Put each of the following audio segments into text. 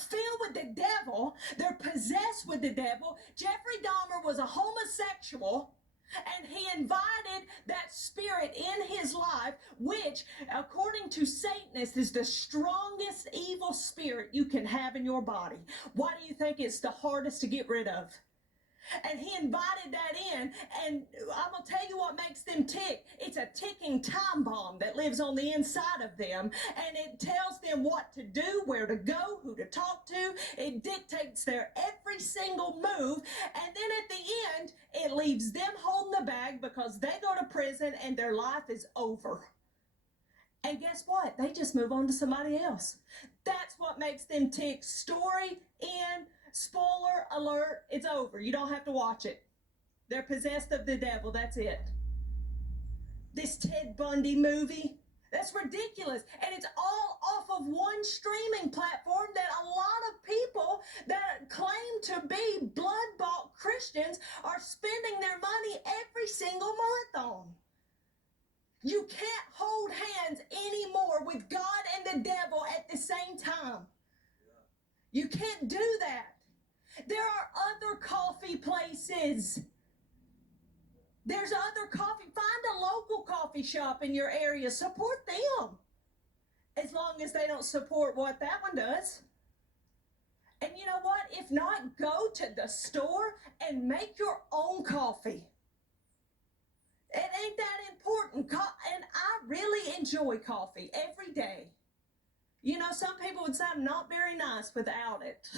filled with the devil. They're possessed with the devil. Jeffrey Dahmer was a homosexual, and he invited that spirit in his life, which, according to Satanists, is the strongest evil spirit you can have in your body. Why do you think it's the hardest to get rid of? And he invited that in, and I'm going to tell you what makes them tick. It's a ticking time bomb that lives on the inside of them, and it tells them what to do, where to go, who to talk to. It dictates their every single move, and then at the end, it leaves them holding the bag because they go to prison and their life is over. And guess what? They just move on to somebody else. That's what makes them tick. Story in. Spoiler alert, it's over. You don't have to watch it. They're possessed of the devil. That's it. This Ted Bundy movie, that's ridiculous. And it's all off of one streaming platform that a lot of people that claim to be blood-bought Christians are spending their money every single month on. You can't hold hands anymore with God and the devil at the same time. You can't do that. There are other coffee places. There's other coffee. Find a local coffee shop in your area. Support them. As long as they don't support what that one does. And you know what? If not, go to the store and make your own coffee. It ain't that important. And I really enjoy coffee every day. You know, some people would say I'm not very nice without it.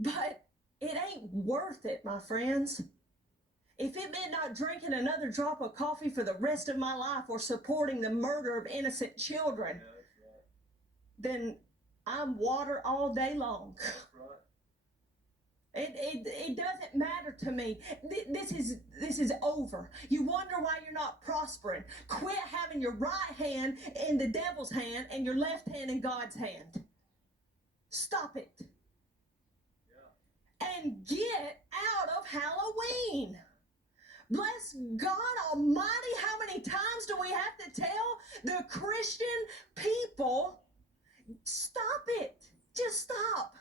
But it ain't worth it, my friends. If it meant not drinking another drop of coffee for the rest of my life or supporting the murder of innocent children, then I'm water all day long. It doesn't matter to me. This is over. You wonder why you're not prospering. Quit having your right hand in the devil's hand and your left hand in God's hand. Stop it. And get out of Halloween. Bless God Almighty, how many times do we have to tell the Christian people, stop it. Just stop.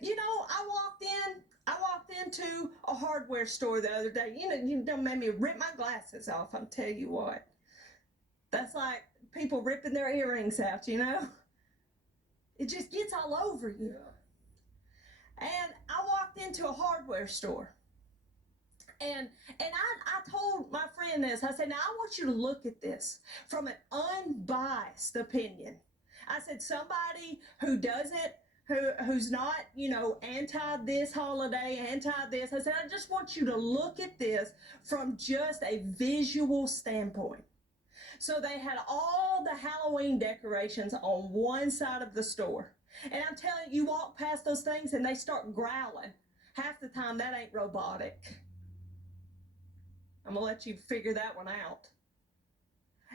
You know, I walked into a hardware store the other day. You done made me rip my glasses off, I'll tell you what. That's like people ripping their earrings out, you know. It just gets all over you. And I walked into a hardware store. And I told my friend this. I said, now I want you to look at this from an unbiased opinion. I said, somebody who doesn't, who's not, you know, anti this holiday, anti this. I said, I just want you to look at this from just a visual standpoint. So they had all the Halloween decorations on one side of the store. And I'm telling you, you walk past those things and they start growling. Half the time, that ain't robotic. I'm going to let you figure that one out.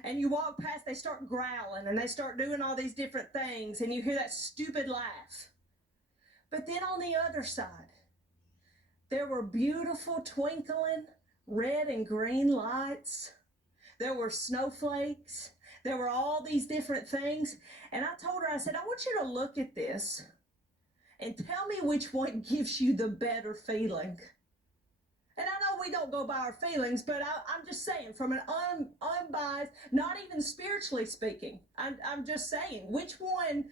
And you walk past, they start growling and they start doing all these different things and you hear that stupid laugh. But then on the other side, there were beautiful twinkling red and green lights. There were snowflakes. There were all these different things. And I told her, I said, I want you to look at this and tell me which one gives you the better feeling. And I know we don't go by our feelings, but I'm just saying, from an unbiased, not even spiritually speaking, I'm just saying, which one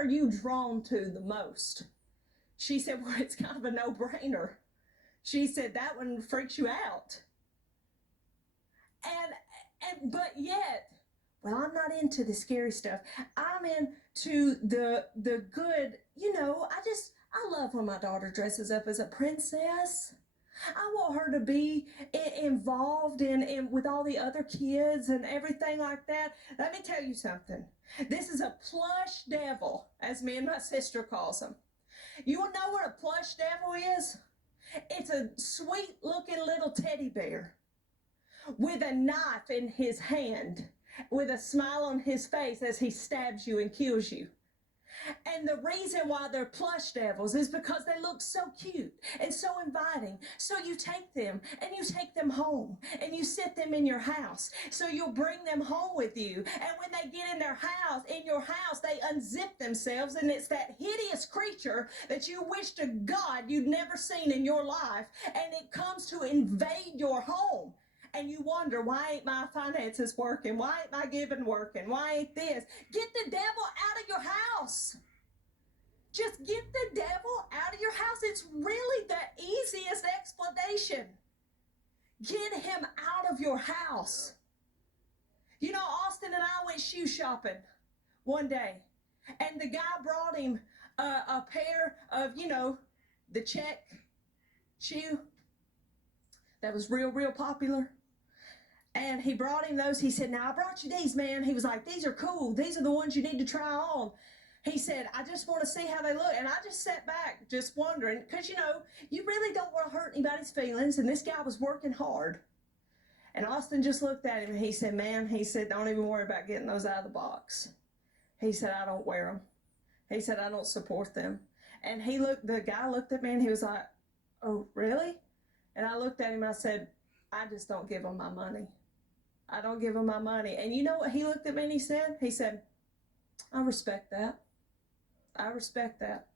are you drawn to the most? She said, well, it's kind of a no-brainer. She said, that one freaks you out. But yet, well, I'm not into the scary stuff. I'm into the good. You know, I love when my daughter dresses up as a princess. I want her to be involved in with all the other kids and everything like that. Let me tell you something. This is a plush devil, as me and my sister calls them. You want to know what a plush devil is? It's a sweet-looking little teddy bear with a knife in his hand, with a smile on his face as he stabs you and kills you. And the reason why they're plush devils is because they look so cute and so inviting. So you take them and you take them home and you sit them in your house. So you'll bring them home with you. And when they get in your house, they unzip themselves, and it's that hideous creature that you wish to God you'd never seen in your life. And it comes to invade your home. And you wonder, why ain't my finances working? Why ain't my giving working? Why ain't this? Get the devil out of your house. Just get the devil out of your house. It's really the easiest explanation. Get him out of your house. You know, Austin and I went shoe shopping one day, and the guy brought him a pair of, the check shoe that was real popular. And he brought him those. He said, now I brought you these, man. He was like, these are cool. These are the ones you need to try on. He said, I just want to see how they look. And I just sat back just wondering, because, you really don't want to hurt anybody's feelings. And this guy was working hard. And Austin just looked at him and he said, man, don't even worry about getting those out of the box. He said, I don't wear them. He said, I don't support them. And the guy looked at me and he was like, oh, really? And I looked at him and I said, I just don't give them my money. I don't give him my money. And you know what he looked at me and he said? He said, I respect that. I respect that.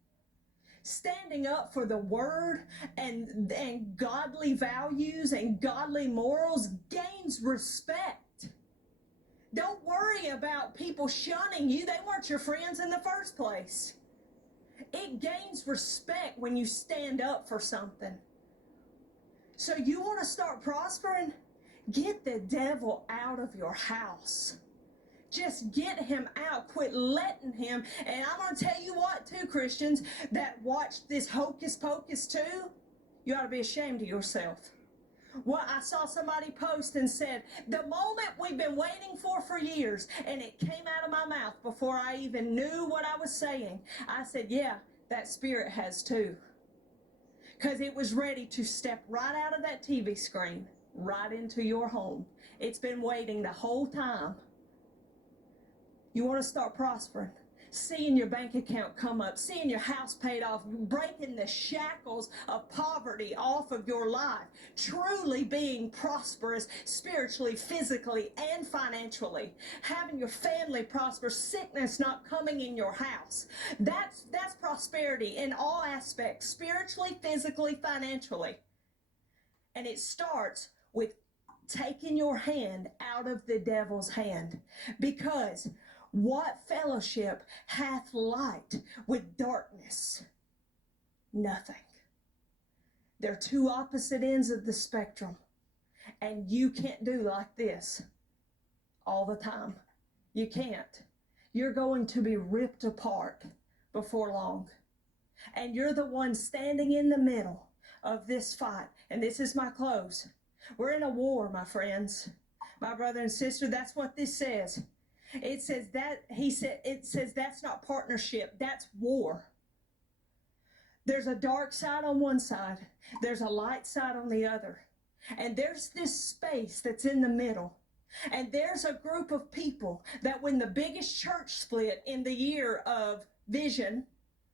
Standing up for the word and godly values and godly morals gains respect. Don't worry about people shunning you. They weren't your friends in the first place. It gains respect when you stand up for something. So you want to start prospering? Get the devil out of your house. Just get him out. Quit letting him. And I'm going to tell you what, too, Christians that watch this hocus pocus too, you ought to be ashamed of yourself. Well, I saw somebody post and said, the moment we've been waiting for years, and it came out of my mouth before I even knew what I was saying. I said, yeah, that spirit has too. Because it was ready to step right out of that TV screen, right into your home. It's been waiting the whole time. You want to start prospering, seeing your bank account come up, seeing your house paid off, breaking the shackles of poverty off of your life, truly being prosperous spiritually, physically, and financially, having your family prosper, sickness not coming in your house. That's prosperity in all aspects, spiritually, physically, financially. And it starts with taking your hand out of the devil's hand, because what fellowship hath light with darkness? Nothing. They're two opposite ends of the spectrum. And you can't do like this all the time. You can't. You're going to be ripped apart before long. And you're the one standing in the middle of this fight. And this is my close. We're in a war, my friends. My brother and sister, that's what this says. It says that's not partnership, that's war. There's a dark side on one side, there's a light side on the other. And there's this space that's in the middle. And there's a group of people that when the biggest church split in the year of vision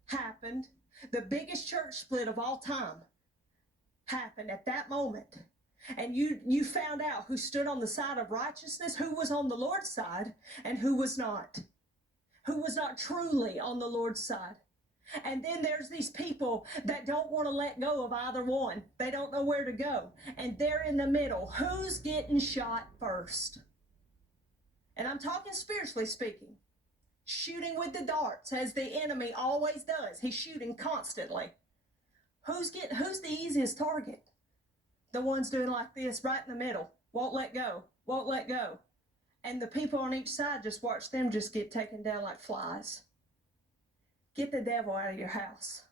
happened, the biggest church split of all time happened at that moment. And you found out who stood on the side of righteousness, who was on the Lord's side, and who was not truly on the Lord's side. And then there's these people that don't want to let go of either one. They don't know where to go. And they're in the middle. Who's getting shot first? And I'm talking spiritually speaking. Shooting with the darts, as the enemy always does. He's shooting constantly. Who's the easiest target? The ones doing like this, right in the middle. Won't let go. Won't let go. And the people on each side, just watch them just get taken down like flies. Get the devil out of your house.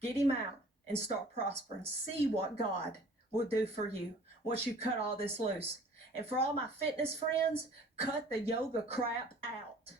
Get him out and start prospering. See what God will do for you once you cut all this loose. And for all my fitness friends, cut the yoga crap out.